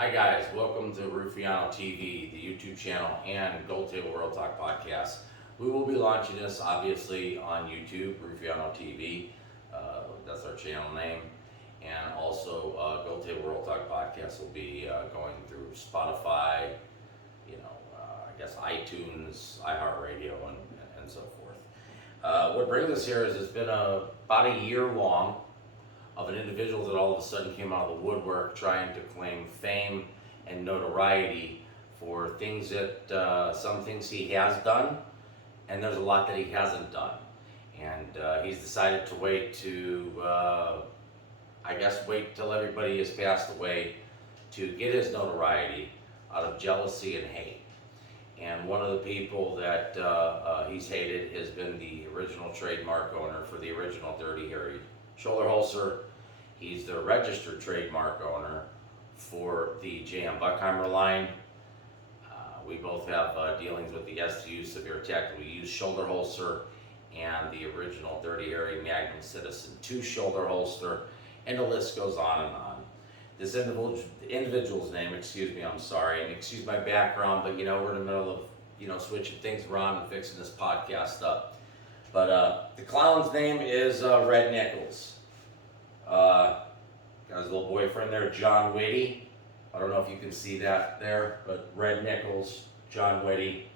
Hi guys, welcome to Ruffiano TV, the YouTube channel, and Gold Table World Talk podcast. We will be launching this obviously on YouTube, Ruffiano TV. That's our channel name. And also Gold Table World Talk podcast will be going through Spotify, I guess iTunes, iHeartRadio, and so forth. What brings us here is it's been about a year long of an individual that all of a sudden came out of the woodwork trying to claim fame and notoriety for things that, some things he has done, and there's a lot that he hasn't done. And he's decided to wait wait till everybody has passed away to get his notoriety out of jealousy and hate. And one of the people that he's hated has been the original trademark owner for the original Dirty Harry shoulder holster. He's the registered trademark owner for the J.M. Buckheimer line. We both have dealings with the STU Severe Tactical Use shoulder holster and the original Dirty Harry Magnum Citizen 2 shoulder holster, and the list goes on and on. This individual's name, I'm sorry, and excuse my background, but we're in the middle of switching things around and fixing this podcast up. But the clown's name is Red Nichols. Got his little boyfriend there, John Whitty. I don't know if you can see that there, but Red Nichols, John Whitty.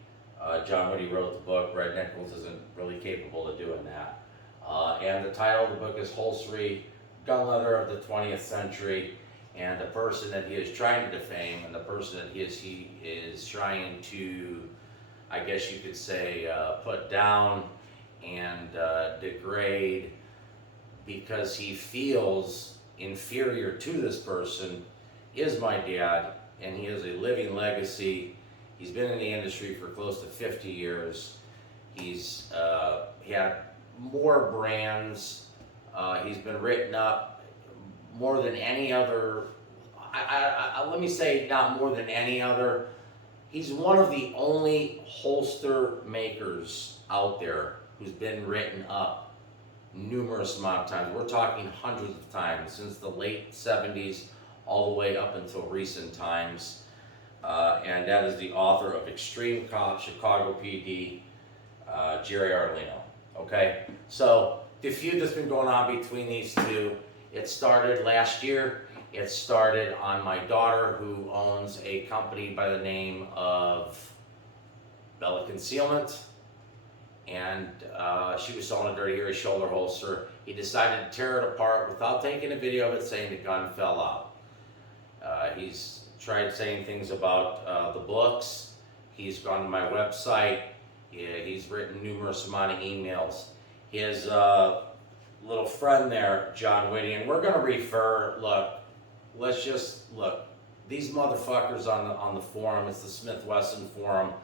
John Whitty wrote the book. Red Nichols isn't really capable of doing that. And the title of the book is Holstory Gunleather of the 20th Century. And the person that he is trying to defame, and the person that he is trying to, I guess you could say, put down and degrade, because he feels inferior to this person, is my dad, and he has a living legacy. He's been in the industry for close to 50 years. He's had more brands. He's been written up more than any other, let me say not more than any other. He's one of the only holster makers out there who's been written up numerous amount of times. We're talking hundreds of times since the late 70s all the way up until recent times. And that is the author of Extreme Cop, Chicago PD, Jerry Ardolino. Okay, so the feud that's been going on between these two, it started last year. It started on my daughter, who owns a company by the name of Bella Concealment. And she was selling a Dirty Harry shoulder holster. He decided to tear it apart without taking a video of it, saying the gun fell out. He's tried saying things about the books. He's gone to my website. He's written numerous amount of emails. His little friend there, John Whitty, and we're going to look, these motherfuckers on the forum, it's the Smith-Wesson forum.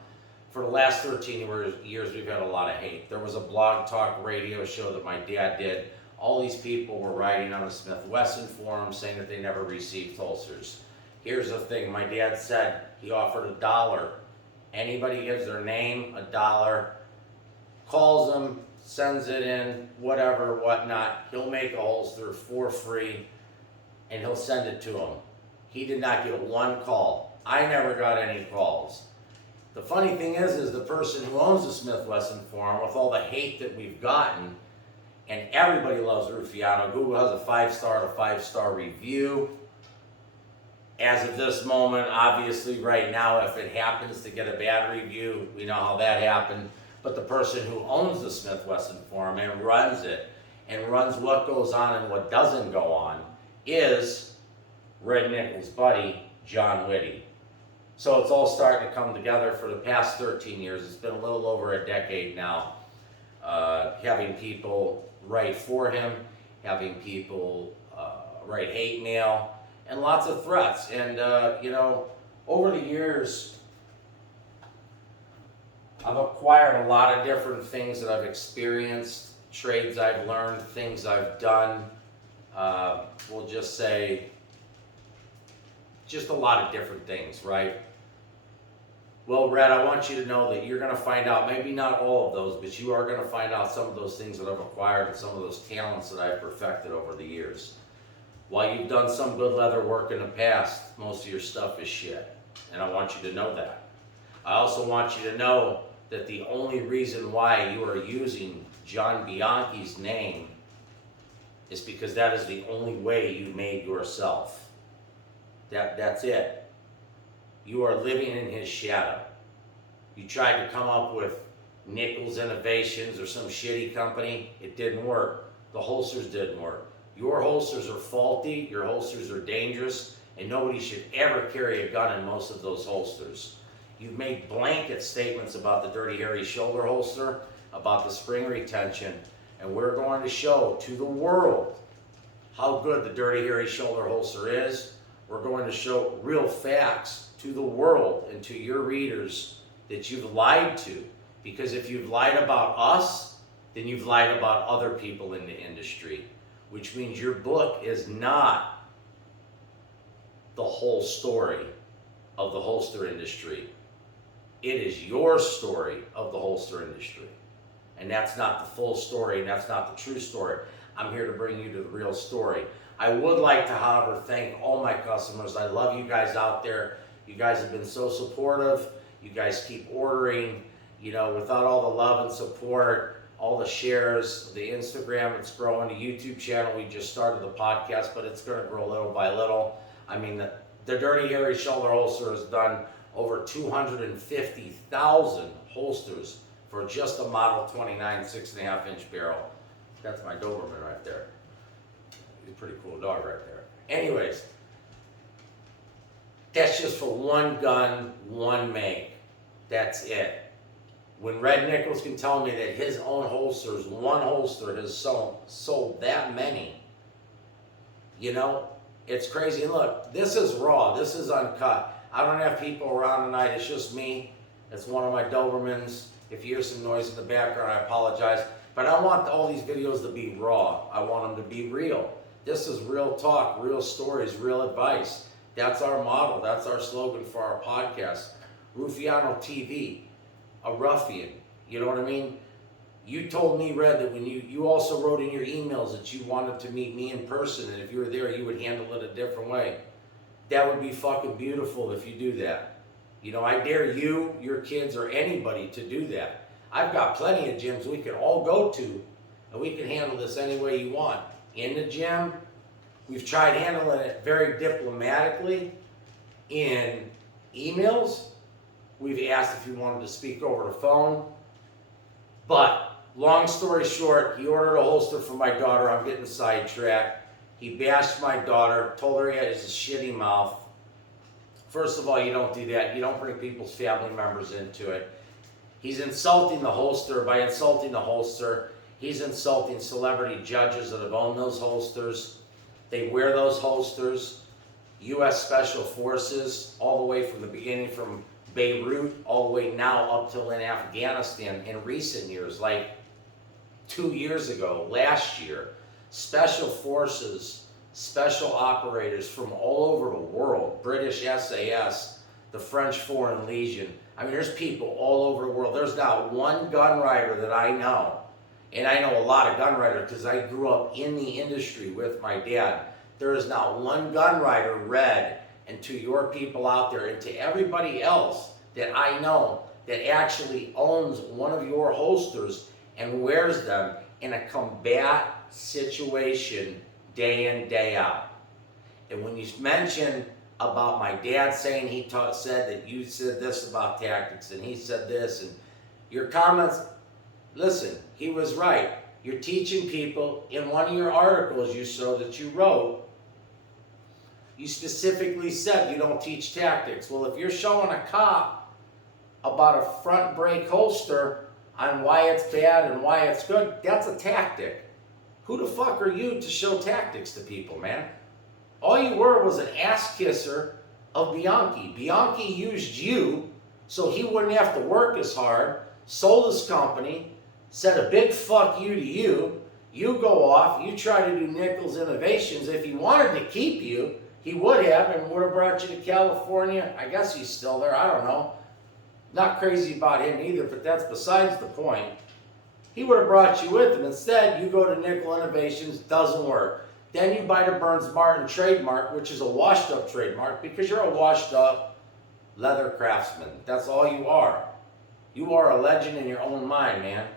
For the last 13 years, we've had a lot of hate. There was a blog talk radio show that my dad did. All these people were writing on the Smith-Wesson forum saying that they never received holsters. Here's the thing, my dad said he offered $1. Anybody gives their name, $1, calls them, sends it in, whatever, whatnot, he'll make a holster for free and he'll send it to them. He did not get one call. I never got any calls. The funny thing is the person who owns the Smith-Wesson forum, with all the hate that we've gotten, and everybody loves Ruffiano. Google has a 5-star to 5-star review. As of this moment, obviously right now, if it happens to get a bad review, we know how that happened. But the person who owns the Smith-Wesson forum and runs it, and runs what goes on and what doesn't go on, is Red Nichols' buddy, John Whitty. So it's all starting to come together for the past 13 years. It's been a little over a decade now, having people write for him, having people write hate mail, and lots of threats. And, over the years, I've acquired a lot of different things that I've experienced, trades I've learned, things I've done. We'll just say, just a lot of different things, right? Well, Red, I want you to know that you're going to find out, maybe not all of those, but you are going to find out some of those things that I've acquired and some of those talents that I've perfected over the years. While you've done some good leather work in the past, most of your stuff is shit. And I want you to know that. I also want you to know that the only reason why you are using John Bianchi's name is because that is the only way you made yourself. That's it. You are living in his shadow. You tried to come up with Nichols Innovations or some shitty company. It didn't work. The holsters didn't work. Your holsters are faulty, your holsters are dangerous, and nobody should ever carry a gun in most of those holsters. You've made blanket statements about the Dirty Harry shoulder holster, about the spring retention, and we're going to show to the world how good the Dirty Harry shoulder holster is. We're going to show real facts to the world and to your readers that you've lied to. Because if you've lied about us, then you've lied about other people in the industry. Which means your book is not the whole story of the holster industry. It is your story of the holster industry. And that's not the full story, and that's not the true story. I'm here to bring you to the real story. I would like to, however, thank all my customers. I love you guys out there. You guys have been so supportive. You guys keep ordering. You know, without all the love and support, all the shares, the Instagram, it's growing. The YouTube channel, we just started the podcast, but it's going to grow little by little. I mean, the Dirty Harry shoulder holster has done over 250,000 holsters for just a Model 29 6.5 inch barrel. That's my Doberman right there. He's a pretty cool dog right there. Anyways, that's just for one gun, one make. That's it. When Red Nichols can tell me that his own holsters, one holster has sold that many, you know, it's crazy. And look, this is raw. This is uncut. I don't have people around tonight. It's just me. It's one of my Dobermans. If you hear some noise in the background, I apologize. But I want all these videos to be raw. I want them to be real. This is real talk, real stories, real advice. That's our model. That's our slogan for our podcast. Ruffiano TV. A ruffian, you know what I mean? You told me, Red, that when you also wrote in your emails that you wanted to meet me in person, and if you were there, you would handle it a different way. That would be fucking beautiful if you do that. You know, I dare you, your kids, or anybody to do that. I've got plenty of gyms we can all go to, and we can handle this any way you want. In the gym, we've tried handling it very diplomatically in emails. We've asked if he wanted to speak over the phone. But, long story short, he ordered a holster for my daughter. I'm getting sidetracked. He bashed my daughter, told her he had a shitty mouth. First of all, you don't do that. You don't bring people's family members into it. He's insulting the holster. By insulting the holster, he's insulting celebrity judges that have owned those holsters. They wear those holsters. U.S. Special Forces, all the way from the beginning, from Beirut all the way now up till in Afghanistan in recent years, like 2 years ago, last year. Special Forces, special operators from all over the world, British SAS, the French Foreign Legion. I mean, there's people all over the world. There's not one gun writer that I know, and I know a lot of gun writers because I grew up in the industry with my dad. There is not one gun writer, Red, and to your people out there, and to everybody else that I know that actually owns one of your holsters and wears them in a combat situation day in, day out. And when you mention about my dad saying said that you said this about tactics and he said this, and your comments, listen, he was right. You're teaching people. In one of your articles you wrote, you specifically said you don't teach tactics. Well, if you're showing a cop about a front brake holster on why it's bad and why it's good, that's a tactic. Who the fuck are you to show tactics to people, man? All you were was an ass kisser of Bianchi. Bianchi used you so he wouldn't have to work as hard, sold his company, said a big fuck you to you. You go off, you try to do Nichols Innovations. If he wanted to keep you, he would have, and would have brought you to California. I guess he's still there, I don't know. Not crazy about him either, but that's besides the point. He would have brought you with him. Instead, you go to Nichols Innovations, doesn't work. Then you buy the Burns Martin trademark, which is a washed up trademark, because you're a washed up leather craftsman. That's all you are. You are a legend in your own mind, man.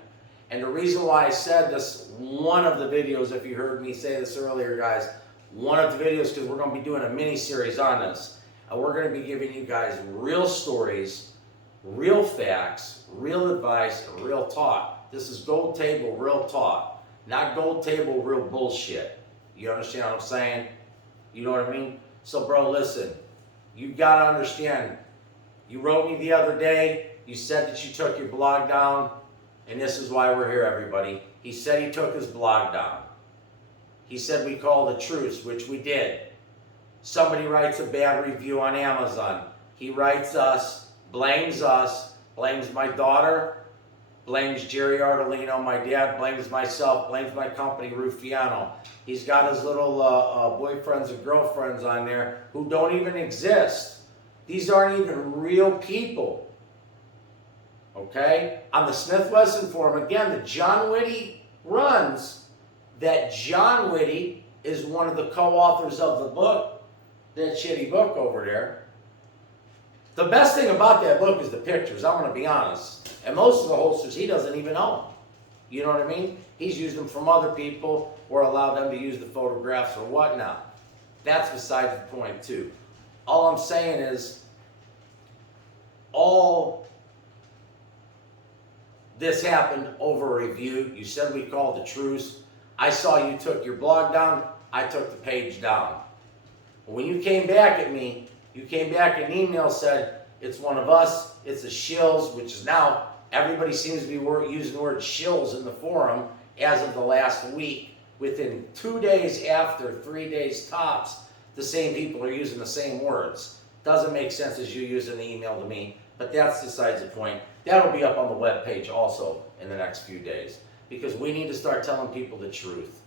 And the reason why I said this, one of the videos, if you heard me say this earlier, guys, one of the videos, because we're going to be doing a mini series on this, and we're going to be giving you guys real stories, real facts, real advice, and real talk. This is gold table, real talk, not gold table, real bullshit. You understand what I'm saying? You know what I mean? So, bro, listen, you got to understand. You wrote me the other day. You said that you took your blog down, and this is why we're here, everybody. He said he took his blog down. He said we called a truce, which we did. Somebody writes a bad review on Amazon. He writes us, blames my daughter, blames Jerry Ardolino, my dad, blames myself, blames my company, Ruffiano. He's got his little boyfriends and girlfriends on there who don't even exist. These aren't even real people. Okay? On the Smith Wesson forum, again, that John Whitty runs, that John Whitty is one of the co-authors of the book, that shitty book over there. The best thing about that book is the pictures, I'm going to be honest. And most of the holsters he doesn't even own. You know what I mean? He's used them from other people or allowed them to use the photographs or whatnot. That's besides the point too. All I'm saying is, all this happened over a review. You said we called a truce. I saw you took your blog down. I took the page down. When you came back at me, you came back in an email, said, it's one of us, it's a shills, which is now, everybody seems to be using the word shills in the forum as of the last week. Within 2 days after, 3 days tops, the same people are using the same words. Doesn't make sense as you using the email to me, but that's besides the point. That'll be up on the webpage also in the next few days, because we need to start telling people the truth.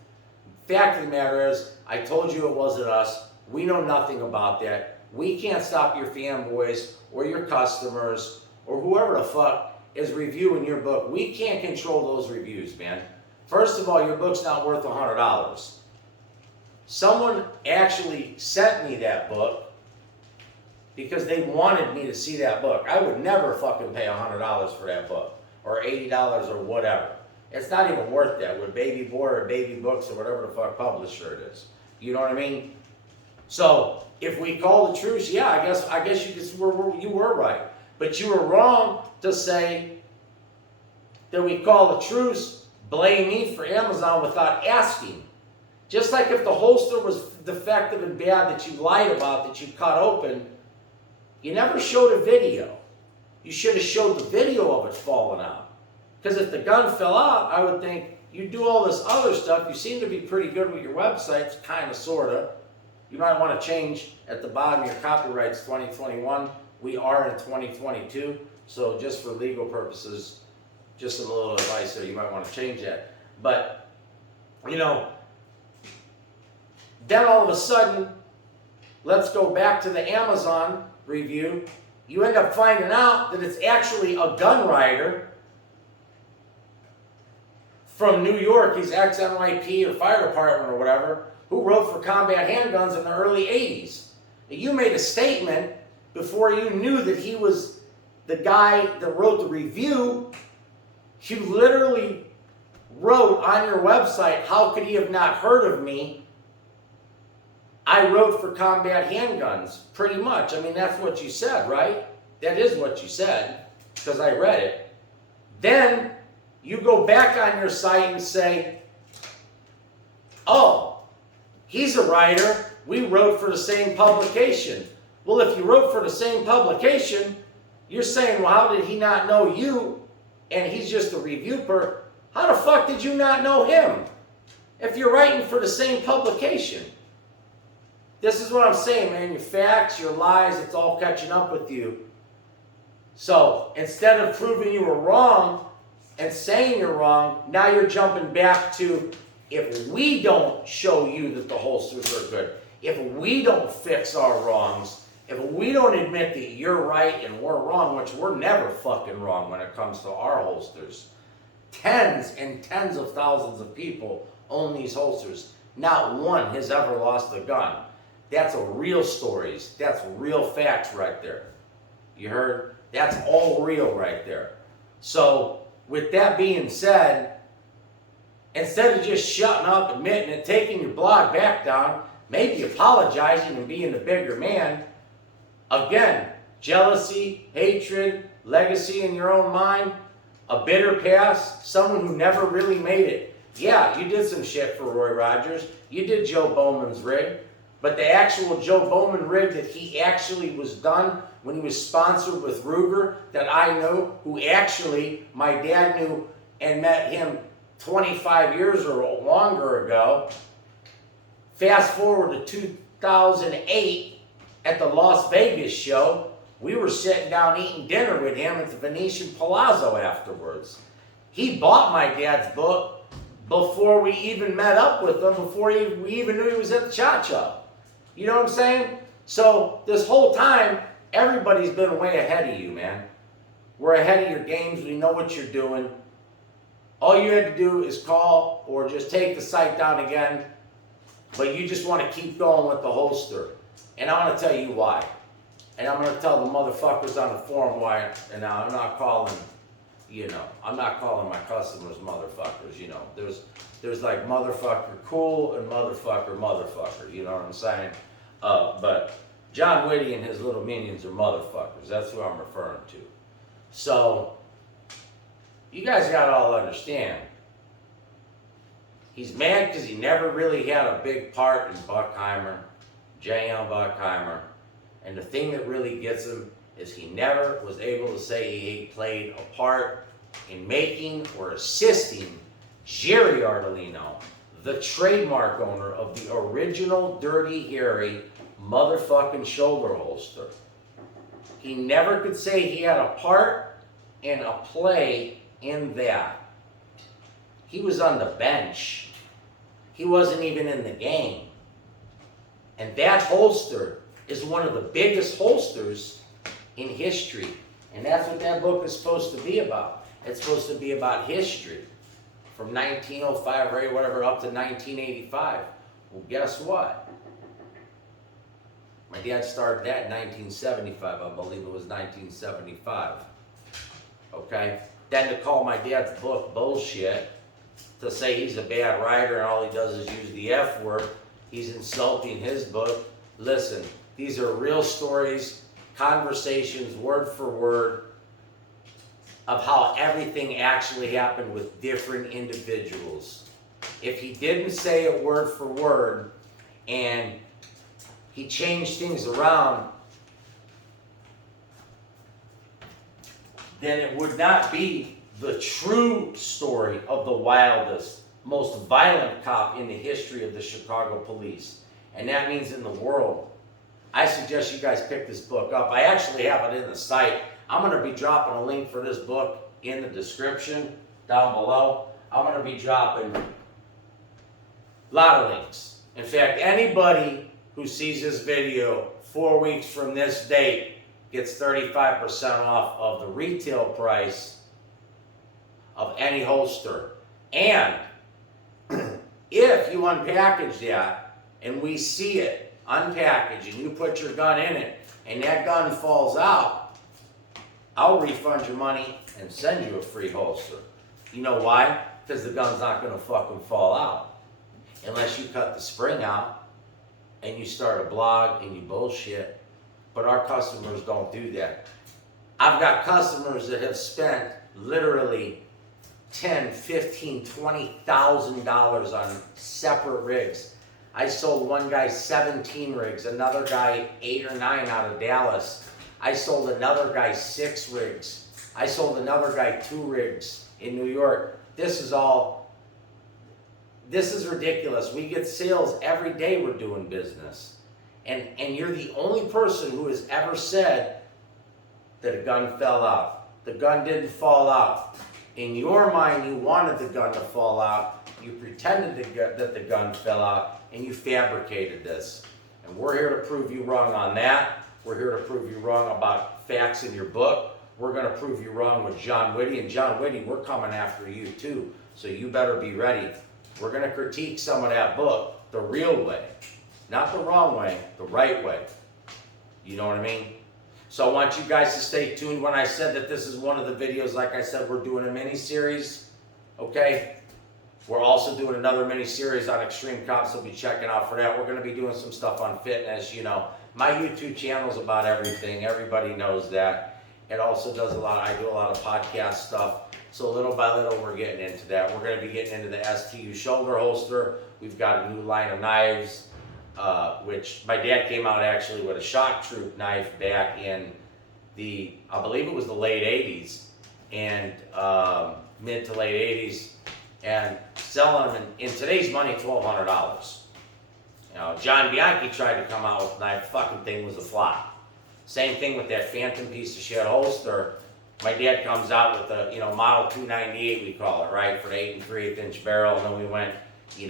Fact of the matter is, I told you it wasn't us. We know nothing about that. We can't stop your fanboys or your customers or whoever the fuck is reviewing your book. We can't control those reviews, man. First of all, your book's not worth $100. Someone actually sent me that book because they wanted me to see that book. I would never fucking pay $100 for that book, or $80 or whatever. It's not even worth that with Baby Boy or Baby Books or whatever the fuck publisher it is. You know what I mean? So if we call the truce, yeah, I guess you were right, but you were wrong to say that we call a truce, blame me for Amazon without asking. Just like if the holster was defective and bad that you lied about, that you cut open, you never showed a video. You should have showed the video of it falling out. Because if the gun fell out, I would think you do all this other stuff. You seem to be pretty good with your websites, kind of, sort of. You might want to change at the bottom your copyrights 2021. We are in 2022. So just for legal purposes, just a little advice there, you might want to change that. But, you know, then all of a sudden, let's go back to the Amazon review. You end up finding out that it's actually a gun writer from New York. He's ex-NYP or fire department or whatever, who wrote for combat handguns in the early 80s. You made a statement before you knew that he was the guy that wrote the review. You literally wrote on your website, how could he have not heard of me? I wrote for combat handguns, pretty much. I mean, that's what you said, right? That is what you said, because I read it. Then you go back on your site and say, oh, he's a writer. We wrote for the same publication. Well, if you wrote for the same publication, you're saying, well, how did he not know you? And he's just a reviewer. How the fuck did you not know him? If you're writing for the same publication. This is what I'm saying, man. Your facts, your lies, it's all catching up with you. So instead of proving you were wrong and saying you're wrong, now you're jumping back to, if we don't show you that the holsters are good, if we don't fix our wrongs, if we don't admit that you're right and we're wrong, which we're never fucking wrong when it comes to our holsters. Tens and tens of thousands of people own these holsters. Not one has ever lost a gun. That's a real stories. That's real facts right there. You heard? That's all real right there. So, with that being said, instead of just shutting up, admitting it, taking your blog back down, maybe apologizing and being the bigger man, again, jealousy, hatred, legacy in your own mind, a bitter past, someone who never really made it. Yeah, you did some shit for Roy Rogers. You did Joe Bowman's rig. But the actual Joe Bowman rig that he actually was done when he was sponsored with Ruger, that I know, who actually my dad knew and met him 25 years or longer ago. Fast forward to 2008 at the Las Vegas show, we were sitting down eating dinner with him at the Venetian Palazzo afterwards. He bought my dad's book before we even met up with him, before we even knew he was at the Cha-Cha. You know what I'm saying? So this whole time, everybody's been way ahead of you, man. We're ahead of your games. We know what you're doing. All you had to do is call or just take the site down again, but you just want to keep going with the holster. And I want to tell you why. And I'm going to tell the motherfuckers on the forum why. And now I'm not calling, I'm not calling my customers motherfuckers, There's like motherfucker cool and motherfucker, you know what I'm saying? But John Whitty and his little minions are motherfuckers. That's who I'm referring to. So, you guys got to all understand. He's mad because he never really had a big part in Buckheimer, J.M. Buckheimer. And the thing that really gets him is he never was able to say he played a part in making or assisting Jerry Ardolino, the trademark owner of the original Dirty Harry motherfucking shoulder holster. He never could say he had a part and a play in that. He was on the bench. He wasn't even in the game. And that holster is one of the biggest holsters in history. And that's what that book is supposed to be about. It's supposed to be about history. From 1905 or whatever up to 1985. Well, guess what? My dad started that in 1975. I believe it was 1975. Okay? Then to call my dad's book bullshit, to say he's a bad writer and all he does is use the F word, he's insulting his book. Listen, these are real stories, conversations, word for word, of how everything actually happened with different individuals. If he didn't say it word for word and he changed things around, then it would not be the true story of the wildest, most violent cop in the history of the Chicago police. And that means in the world. I suggest you guys pick this book up. I actually have it in the site. I'm going to be dropping a link for this book in the description down below. I'm going to be dropping a lot of links. In fact, anybody who sees this video 4 weeks from this date gets 35% off of the retail price of any holster. And if you unpackage that and we see it unpackaged and you put your gun in it and that gun falls out, I'll refund your money and send you a free holster. You know why? Because the gun's not going to fucking fall out. Unless you cut the spring out and you start a blog and you bullshit. But our customers don't do that. I've got customers that have spent literally $10,000, $15,000, $20,000 on separate rigs. I sold one guy 17 rigs, another guy 8 or 9 out of Dallas. I sold another guy 6 rigs. I sold another guy 2 rigs in New York. This is ridiculous. We get sales every day we're doing business. And you're the only person who has ever said that a gun fell out. The gun didn't fall out. In your mind, you wanted the gun to fall out. You pretended that the gun fell out, and you fabricated this. And we're here to prove you wrong on that. We're here to prove you wrong about facts in your book. We're going to prove you wrong with John Whitty. And John Whitty, we're coming after you too. So you better be ready. We're going to critique some of that book. the real way. Not the wrong way, the right way. You know what I mean? So I want you guys to stay tuned. When I said that this is one of the videos, like I said, we're doing a mini-series, okay? We're also doing another mini-series on Extreme Cops, so be checking out for that. We're going to be doing some stuff on fitness, you know. My YouTube channel is about everything. Everybody knows that. It also does I do a lot of podcast stuff. So little by little, we're getting into that. We're going to be getting into the STU shoulder holster. We've got a new line of knives, which my dad came out actually with a shock troop knife back in I believe it was the late 80s and mid to late 80s, and selling them in today's money, $1,200. You know, John Bianchi tried to come out with a knife, fucking thing was a flop. Same thing with that phantom piece of shit holster. My dad comes out with the, model 298, we call it, right, for the 8 3/8 inch barrel, and then we went, he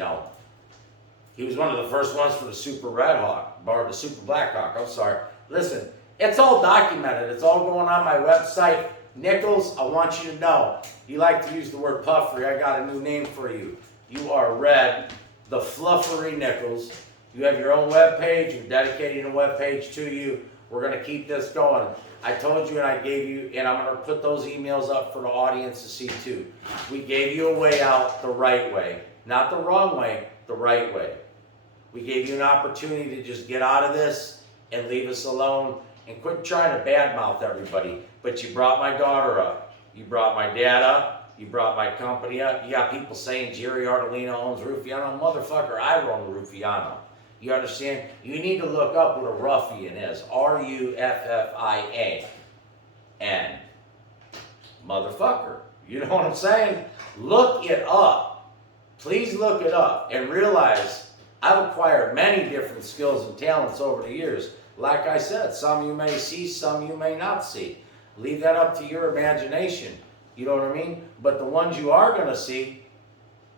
was one of the first ones for the Super Red Hawk, or the Super Black Hawk, I'm sorry. Listen, it's all documented, it's all going on my website. Nichols, I want you to know, you like to use the word puffery, I got a new name for you. You are Red, the Fluffery Nichols. You have your own webpage, you're dedicating a webpage to you. We're going to keep this going. I told you and I gave you, and I'm going to put those emails up for the audience to see too. We gave you a way out the right way. Not the wrong way, the right way. We gave you an opportunity to just get out of this and leave us alone and quit trying to badmouth everybody. But you brought my daughter up. You brought my dad up. You brought my company up. You got people saying Jerry Ardolino owns Ruffiano. Motherfucker, I run Ruffiano. You understand? You need to look up what a ruffian is. R-U-F-F-I-A-N. Motherfucker. You know what I'm saying? Look it up. Please look it up and realize I've acquired many different skills and talents over the years. Like I said, some you may see, some you may not see. Leave that up to your imagination. You know what I mean? But the ones you are going to see,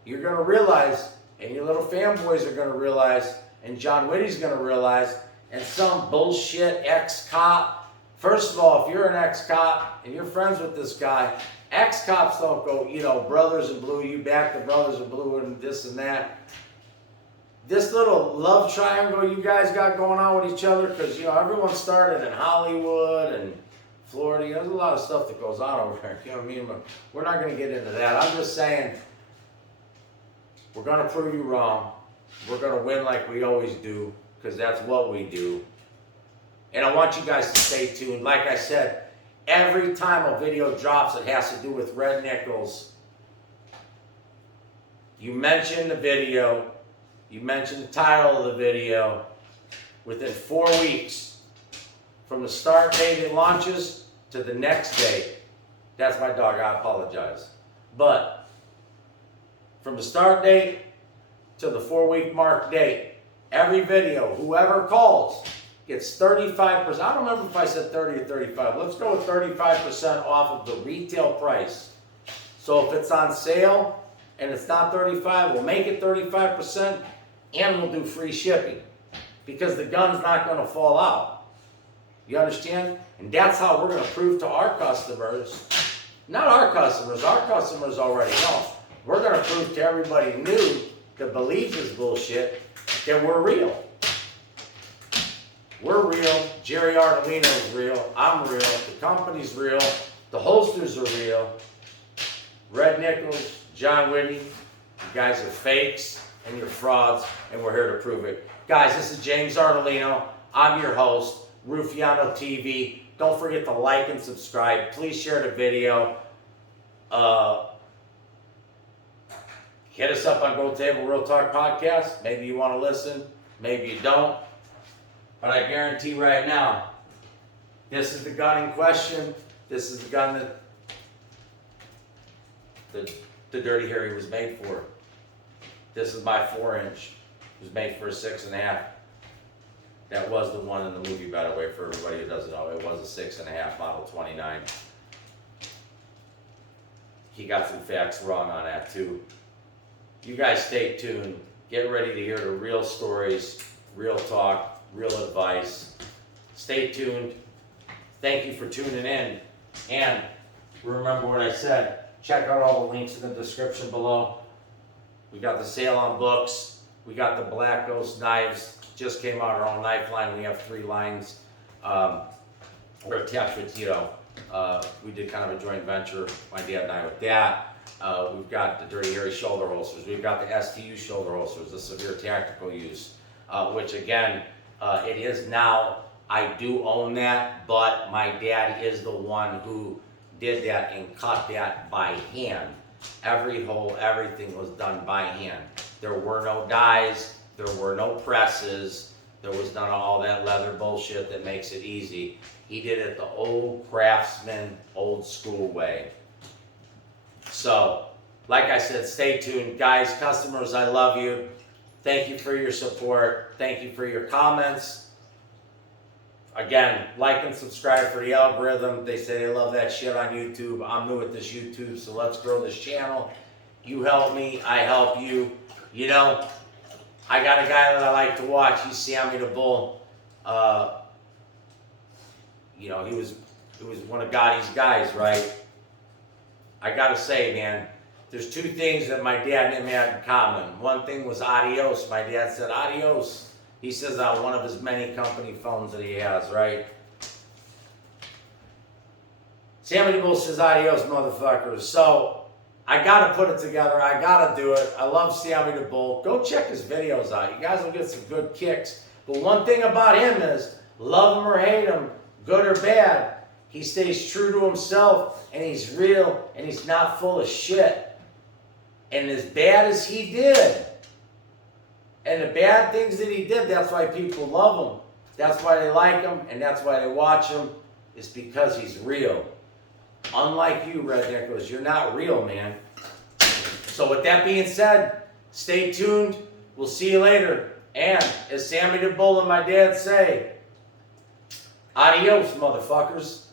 you're going to realize, and your little fanboys are going to realize, and John Whitty's going to realize, and some bullshit ex-cop. First of all, if you're an ex-cop and you're friends with this guy, ex-cops don't go, brothers in blue, you back the brothers in blue and this and that. This little love triangle you guys got going on with each other, because, everyone started in Hollywood and Florida. There's a lot of stuff that goes on over there. You know what I mean? But we're not going to get into that. I'm just saying, we're going to prove you wrong. We're going to win like we always do, because that's what we do. And I want you guys to stay tuned. Like I said, every time a video drops that has to do with Red Nichols, you mention the video, you mention the title of the video, within 4 weeks, from the start date it launches to the next day. That's my dog, I apologize. But from the start date to the 4-week mark date, every video, whoever calls, gets 35%. I don't remember if I said 30 or 35. Let's go with 35% off of the retail price. So if it's on sale and it's not 35, we'll make it 35% and we'll do free shipping, because the gun's not going to fall out. You understand? And that's how we're going to prove to our customers, not our customers already know. We're going to prove to everybody new that believes this bullshit that we're real. We're real. Jerry Ardolino's real. I'm real. The company's real. The holsters are real. Red Nichols, John Whitty, you guys are fakes and you're frauds, and we're here to prove it. Guys, this is James Ardolino. I'm your host, Ruffiano TV. Don't forget to like and subscribe. Please share the video. Hit us up on Gold Table Real Talk Podcast. Maybe you want to listen, maybe you don't. But I guarantee right now, this is the gun in question. This is the gun that the Dirty Harry was made for. This is my 4-inch. It was made for a 6.5. That was the one in the movie, by the way, for everybody who doesn't know. It was a 6.5, model 29. He got some facts wrong on that too. You guys stay tuned. Get ready to hear the real stories, real talk, real advice. Stay tuned. Thank you for tuning in. And remember what I said. Check out all the links in the description below. We got the sale on books. We got the Black Ghost knives, just came out our own knife line. We have 3 lines. We're attached with Tito. We did kind of a joint venture, my dad and I, with that. We've got the Dirty Harry shoulder holsters. We've got the STU shoulder holsters, the severe tactical use, which again, it is now, I do own that, but my dad is the one who did that and cut that by hand. Every hole, everything was done by hand. There were no dies, there were no presses, there was none of all that leather bullshit that makes it easy. He did it the old craftsman, old school way. So, like I said, stay tuned. Guys, customers, I love you. Thank you for your support. Thank you for your comments. Again, like and subscribe for the algorithm. They say they love that shit on YouTube. I'm new at this YouTube, so let's grow this channel. You help me, I help you. You know, I got a guy that I like to watch. He's Sammy the Bull. You know, he was one of Gotti's guys, right? I gotta say, man, there's 2 things that my dad and him had in common. One thing was adios. My dad said adios. He says on one of his many company phones that he has, right? Sammy the Bull says adios, motherfuckers. So, I gotta put it together. I gotta do it. I love Sammy the Bull. Go check his videos out. You guys will get some good kicks. But one thing about him is, love him or hate him, good or bad, he stays true to himself, and he's real, and he's not full of shit. And as bad as he did, and the bad things that he did, that's why people love him. That's why they like him, and that's why they watch him. It's because he's real. Unlike you, Red Nichols, you're not real, man. So with that being said, stay tuned. We'll see you later. And as Sammy the Bull and my dad say, adios, motherfuckers.